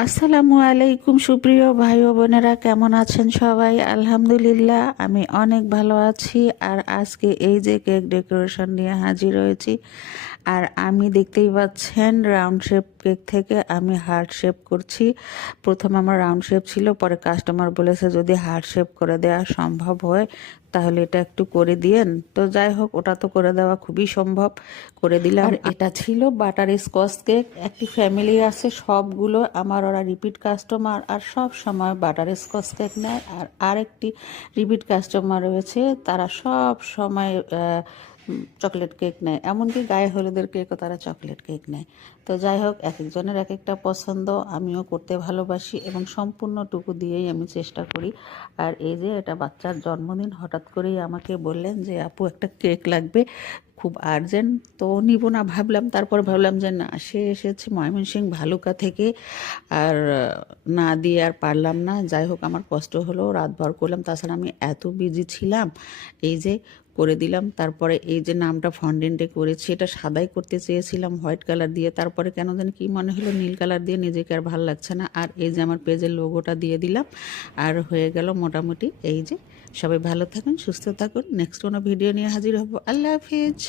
আসসালামু আলাইকুম সুপ্রিয় ভাই ও বোনেরা, কেমন আছেন সবাই? আলহামদুলিল্লাহ আমি অনেক ভালো আছি। আর আজকে এই যে কেক ডেকোরেশন নিয়ে হাজির হয়েছি। আর আমি দেখতেই পাচ্ছেন রাউন্ড শেপ কেক থেকে আমি হার্ট শেপ করছি। প্রথম আমার রাউন্ড শেপ ছিল, পরে কাস্টমার বলেছে যদি হার্ট শেপ করে দেওয়া সম্ভব হয় তাহলে এটা একটু করে দিয়েন। তো যাই হোক, ওটা তো করে দেওয়া খুবই সম্ভব, করে দিলাম। আর এটা ছিল বাটার স্কচ কেক। একটি ফ্যামিলি আছে, সবগুলো আমার ওরা রিপিট কাস্টমার, আর সব সময় বাটার স্কচ কেক নেয়। আর আরেকটি রিপিট কাস্টমার রয়েছে, তারা সব সময় চকলেট কেক নেয়, এমনকি গায়ে হলুদের কেকও তারা চকলেট কেক নেয়। তো যাই হোক, এক একজনের এক একটা পছন্দ, আমিও করতে ভালোবাসি এবং সম্পূর্ণটুকু দিয়েই আমি চেষ্টা করি। আর এই যে এটা বাচ্চার জন্মদিন, হঠাৎ করেই আমাকে বললেন যে আপু একটা কেক লাগবে, খুব আর্জেন্ট। তো নিব না ভাবলাম, তারপর ভাবলাম যে না, সে এসেছে ময়মনসিংহ ভালুকা থেকে, আর না দিয়ে আর পারলাম না। যাই হোক, আমার কষ্ট হলো, রাতভর করলাম, তাছাড়া আমি এত বিজি ছিলাম। এই যে করে দিলাম। তারপরে এই যে নামটা ফন্ডেন্টে করেছি, এটা সাদাই করতে চেয়েছিলাম হোয়াইট কালার দিয়ে, তারপরে কেন জানি কি মনে হলো নীল কালার দিয়ে নিজেকে আর ভালো লাগছে না। আর এই যে আমার পেজের লোগোটা দিয়ে দিলাম, আর হয়ে গেল মোটামুটি। এই যে, সবাই ভালো থাকুন, সুস্থ থাকুন, নেক্সট কোনো ভিডিও নিয়ে হাজির হব। আল্লাহ হাফিজ।